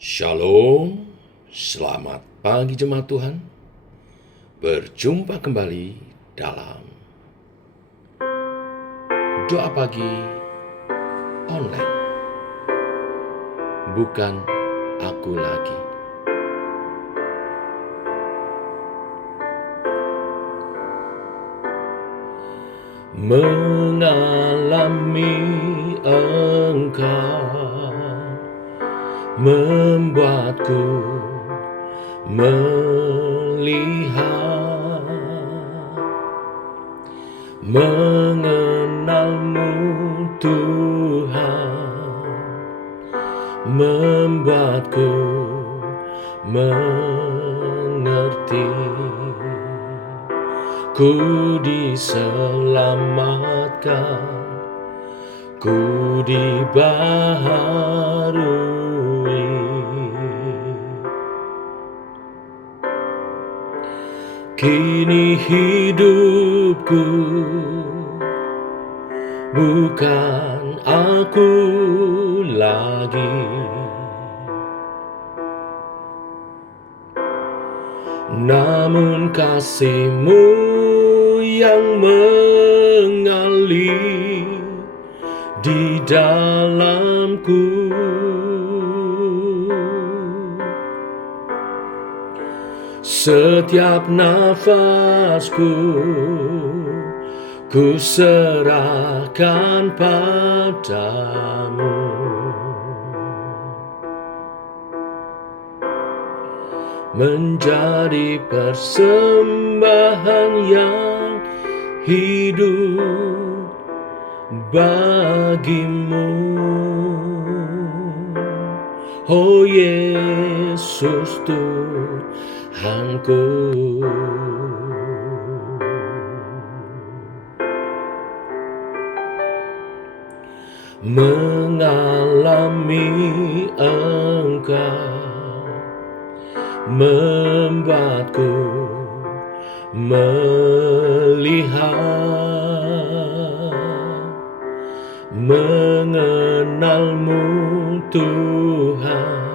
Shalom, selamat pagi jemaat Tuhan. Berjumpa kembali dalam doa pagi online. Bukan aku lagi. Mengalami engkau membuatku melihat mengenalmu Tuhan, membuatku mengerti ku diselamatkan, ku dibaharui. Kini hidupku bukan aku lagi, namun kasih-Mu yang mengalir di dalamku. Setiap nafasku ku serahkan padamu, menjadi persembahan yang hidup bagimu. Oh Yesus Tuhanku, mengalami Engkau membuatku melihat mengenalmu Tuhan,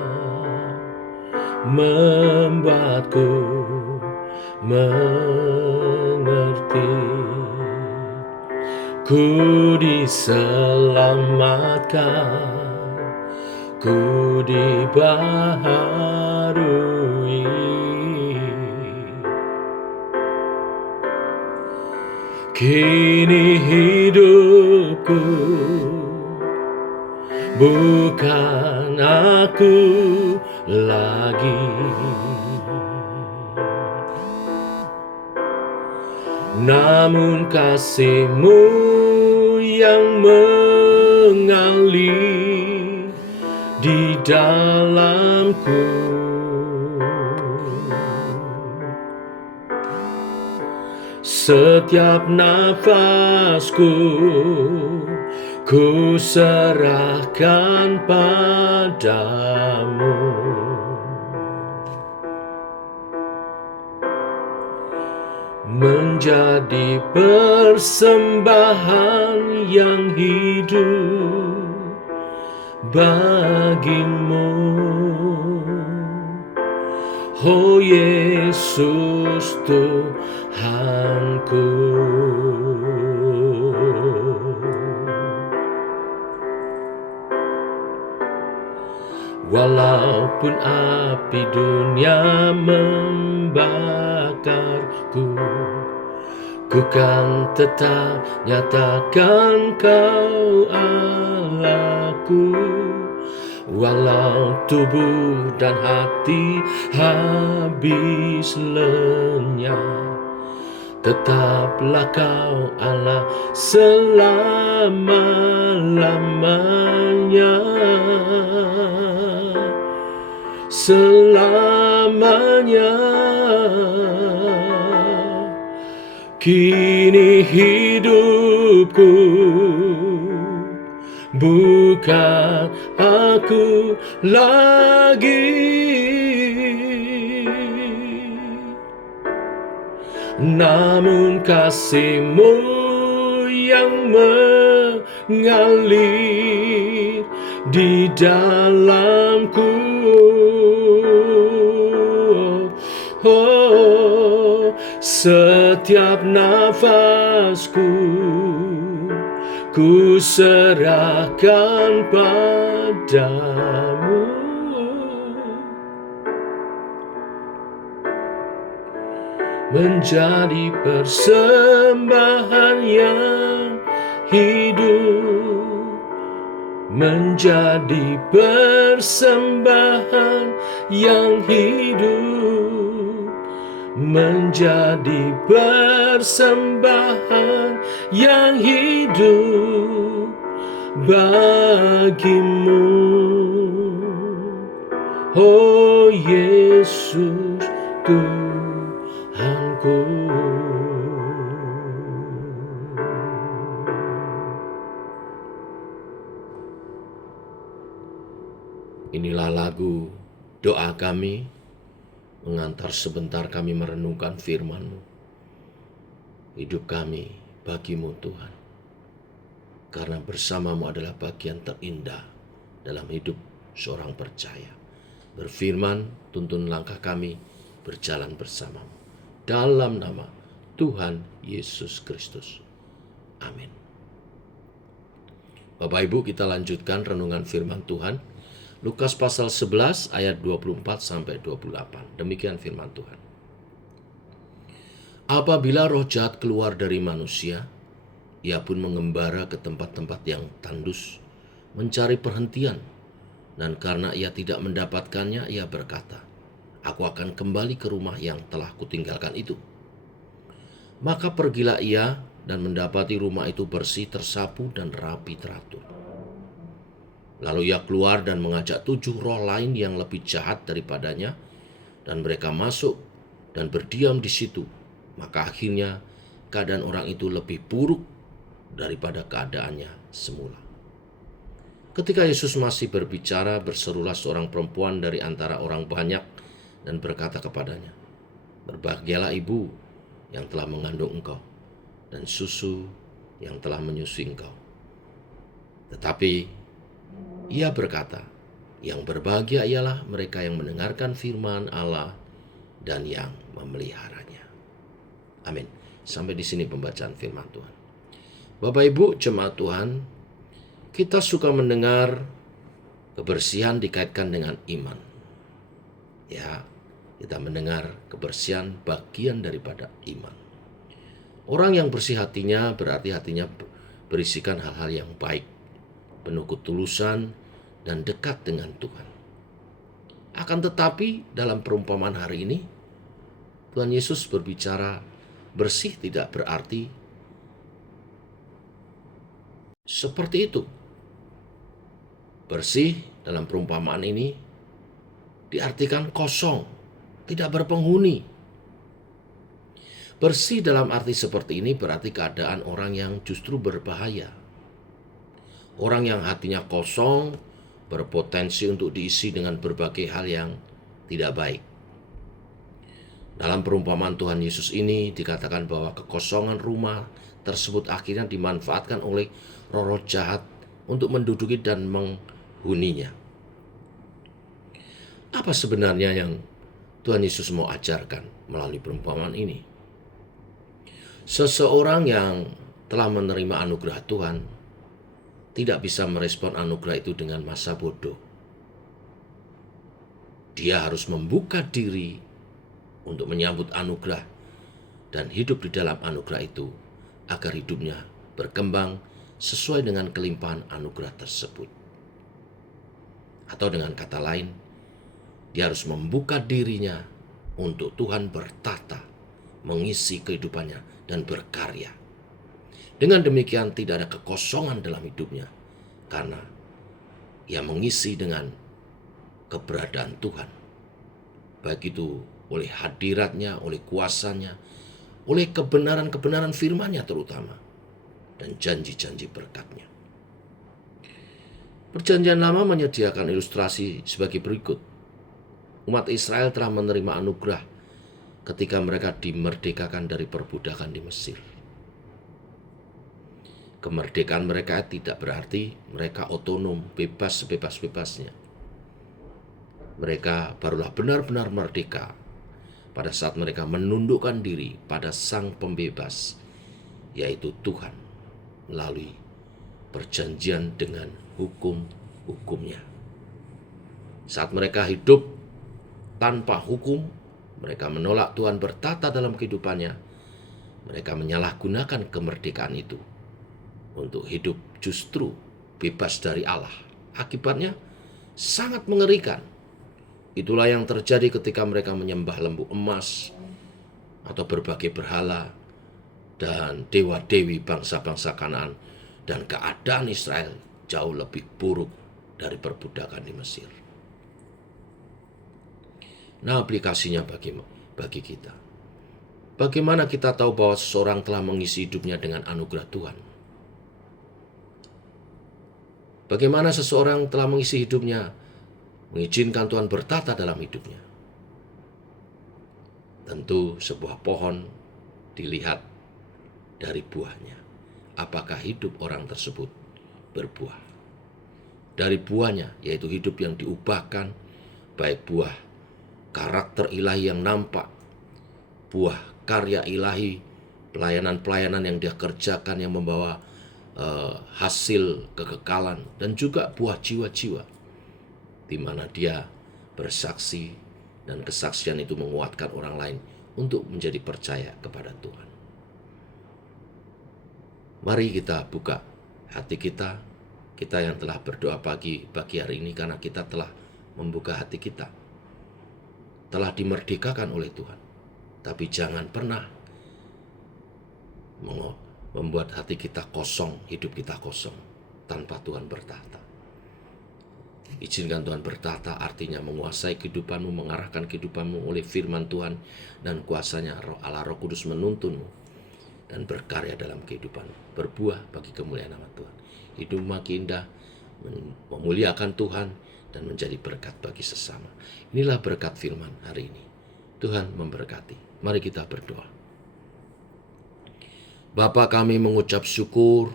membuatku mengerti ku diselamatkan, ku dibaharui. Kini hidupku bukan aku lagi, namun kasih-Mu yang mengalir di dalamku. Setiap nafasku ku serahkan padamu, menjadi persembahan yang hidup bagimu. Oh Yesus Tuhanku, walaupun api dunia membakarku, ku kan tetap nyatakan Kau Allahku. Walau tubuh dan hati habis lenyap, tetaplah Kau Allah selama-lamanya, selamanya. Kini hidupku bukan aku lagi, namun kasih-Mu yang mengalir di dalamku. Oh, setiap nafasku ku serahkan padamu. Menjadi persembahan yang hidup, menjadi persembahan yang hidup, menjadi persembahan yang hidup bagimu. Oh Yesus Tuhanku. Inilah lagu doa kami mengantar sebentar kami merenungkan firman-Mu. Hidup kami bagi-Mu Tuhan. Karena bersama-Mu adalah bagian terindah dalam hidup seorang percaya. Berfirman, tuntun langkah kami berjalan bersama-Mu. Dalam nama Tuhan Yesus Kristus. Amin. Bapak Ibu, kita lanjutkan renungan firman Tuhan. Lukas pasal 11 ayat 24 sampai 28. Demikian firman Tuhan. Apabila roh jahat keluar dari manusia, ia pun mengembara ke tempat-tempat yang tandus, mencari perhentian. Dan karena ia tidak mendapatkannya, ia berkata, "Aku akan kembali ke rumah yang telah kutinggalkan itu." Maka pergilah ia dan mendapati rumah itu bersih, tersapu, dan rapi teratur. Lalu ia keluar dan mengajak 7 roh lain yang lebih jahat daripadanya, dan mereka masuk dan berdiam di situ. Maka akhirnya keadaan orang itu lebih buruk daripada keadaannya semula. Ketika Yesus masih berbicara, berserulah seorang perempuan dari antara orang banyak dan berkata kepadanya, "Berbahagialah ibu yang telah mengandung engkau, dan susu yang telah menyusui engkau." Tetapi ia berkata, "Yang berbahagia ialah mereka yang mendengarkan firman Allah dan yang memeliharanya." Amin. Sampai di sini pembacaan firman Tuhan. Bapak Ibu jemaat Tuhan, kita suka mendengar kebersihan dikaitkan dengan iman. Ya, kita mendengar kebersihan bagian daripada iman. Orang yang bersih hatinya berarti hatinya berisikan hal-hal yang baik, penuh ketulusan, dan dekat dengan Tuhan. Akan tetapi dalam perumpamaan hari ini, Tuhan Yesus berbicara bersih tidak berarti seperti itu. Bersih dalam perumpamaan ini diartikan kosong, tidak berpenghuni. Bersih dalam arti seperti ini berarti keadaan orang yang justru berbahaya. Orang yang hatinya kosong berpotensi untuk diisi dengan berbagai hal yang tidak baik. Dalam perumpamaan Tuhan Yesus ini dikatakan bahwa kekosongan rumah tersebut akhirnya dimanfaatkan oleh roh-roh jahat untuk menduduki dan menghuninya. Apa sebenarnya yang Tuhan Yesus mau ajarkan melalui perumpamaan ini? Seseorang yang telah menerima anugerah Tuhan tidak bisa merespon anugerah itu dengan masa bodoh. Dia harus membuka diri untuk menyambut anugerah dan hidup di dalam anugerah itu agar hidupnya berkembang sesuai dengan kelimpahan anugerah tersebut. Atau dengan kata lain, dia harus membuka dirinya untuk Tuhan bertata, mengisi kehidupannya dan berkarya. Dengan demikian tidak ada kekosongan dalam hidupnya karena ia mengisi dengan keberadaan Tuhan. Baik itu oleh hadiratnya, oleh kuasanya, oleh kebenaran-kebenaran firman-Nya terutama, dan janji-janji berkat-Nya. Perjanjian Lama menyediakan ilustrasi sebagai berikut. Umat Israel telah menerima anugerah ketika mereka dimerdekakan dari perbudakan di Mesir. Kemerdekaan mereka tidak berarti mereka otonom, bebas sebebas-bebasnya. Mereka barulah benar-benar merdeka pada saat mereka menundukkan diri pada Sang Pembebas, yaitu Tuhan, melalui perjanjian dengan hukum-hukumnya. Saat mereka hidup tanpa hukum, mereka menolak Tuhan bertata dalam kehidupannya. Mereka menyalahgunakan kemerdekaan itu untuk hidup justru bebas dari Allah. Akibatnya sangat mengerikan. Itulah yang terjadi ketika mereka menyembah lembu emas atau berbagai berhala dan dewa-dewi bangsa-bangsa Kanaan, dan keadaan Israel jauh lebih buruk dari perbudakan di Mesir. Nah, aplikasinya bagi kita. Bagaimana kita tahu bahwa seseorang telah mengisi hidupnya dengan anugerah Tuhan? Bagaimana seseorang telah mengisi hidupnya, mengizinkan Tuhan bertata dalam hidupnya? Tentu sebuah pohon dilihat dari buahnya. Apakah hidup orang tersebut berbuah? Dari buahnya, yaitu hidup yang diubahkan, baik buah karakter ilahi yang nampak, buah karya ilahi, pelayanan-pelayanan yang dia kerjakan yang membawa hasil kekekalan, dan juga buah jiwa-jiwa di mana dia bersaksi dan kesaksian itu menguatkan orang lain untuk menjadi percaya kepada Tuhan. Mari kita buka hati kita yang telah berdoa pagi hari ini, karena kita telah membuka hati kita, telah dimerdekakan oleh Tuhan. Tapi jangan pernah membuat hati kita kosong, hidup kita kosong tanpa Tuhan bertata. Izinkan Tuhan bertata, artinya menguasai kehidupanmu, mengarahkan kehidupanmu oleh firman Tuhan dan kuasanya Allah Roh Kudus menuntunmu dan berkarya dalam kehidupanmu, berbuah bagi kemuliaan nama Tuhan. Hidup makin indah, memuliakan Tuhan, dan menjadi berkat bagi sesama. Inilah berkat firman hari ini. Tuhan memberkati. Mari kita berdoa. Bapa, kami mengucap syukur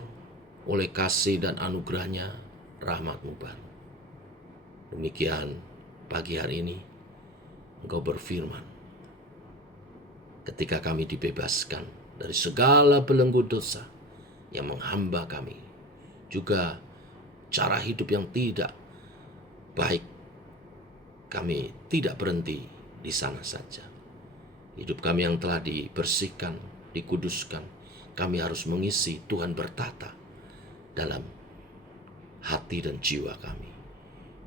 oleh kasih dan anugerah-Nya, rahmat-Mu baru. Demikian pagi hari ini Engkau berfirman, ketika kami dibebaskan dari segala belenggu dosa yang menghamba kami, juga cara hidup yang tidak baik, kami tidak berhenti di sana saja. Hidup kami yang telah dibersihkan, dikuduskan, kami harus mengisi Tuhan bertata dalam hati dan jiwa kami,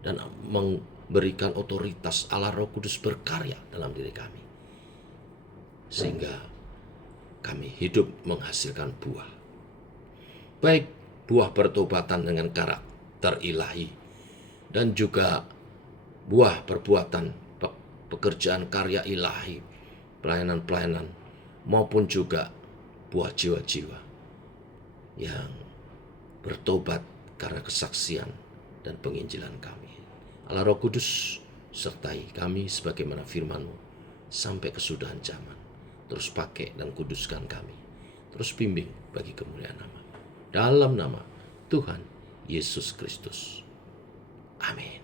dan memberikan otoritas Allah Roh Kudus berkarya dalam diri kami, sehingga kami hidup menghasilkan buah, baik buah pertobatan dengan karakter ilahi, dan juga buah perbuatan pekerjaan karya ilahi, pelayanan-pelayanan, maupun juga buah jiwa-jiwa yang bertobat karena kesaksian dan penginjilan kami. Allah Roh Kudus sertai kami sebagaimana firman-Mu sampai kesudahan zaman. Terus pakai dan kuduskan kami. Terus bimbing bagi kemuliaan nama. Dalam nama Tuhan Yesus Kristus. Amin.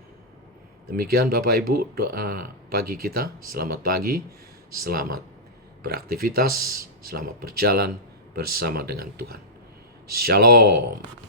Demikian Bapak Ibu doa pagi kita. Selamat pagi, selamat beraktivitas, selamat berjalan bersama dengan Tuhan. Shalom.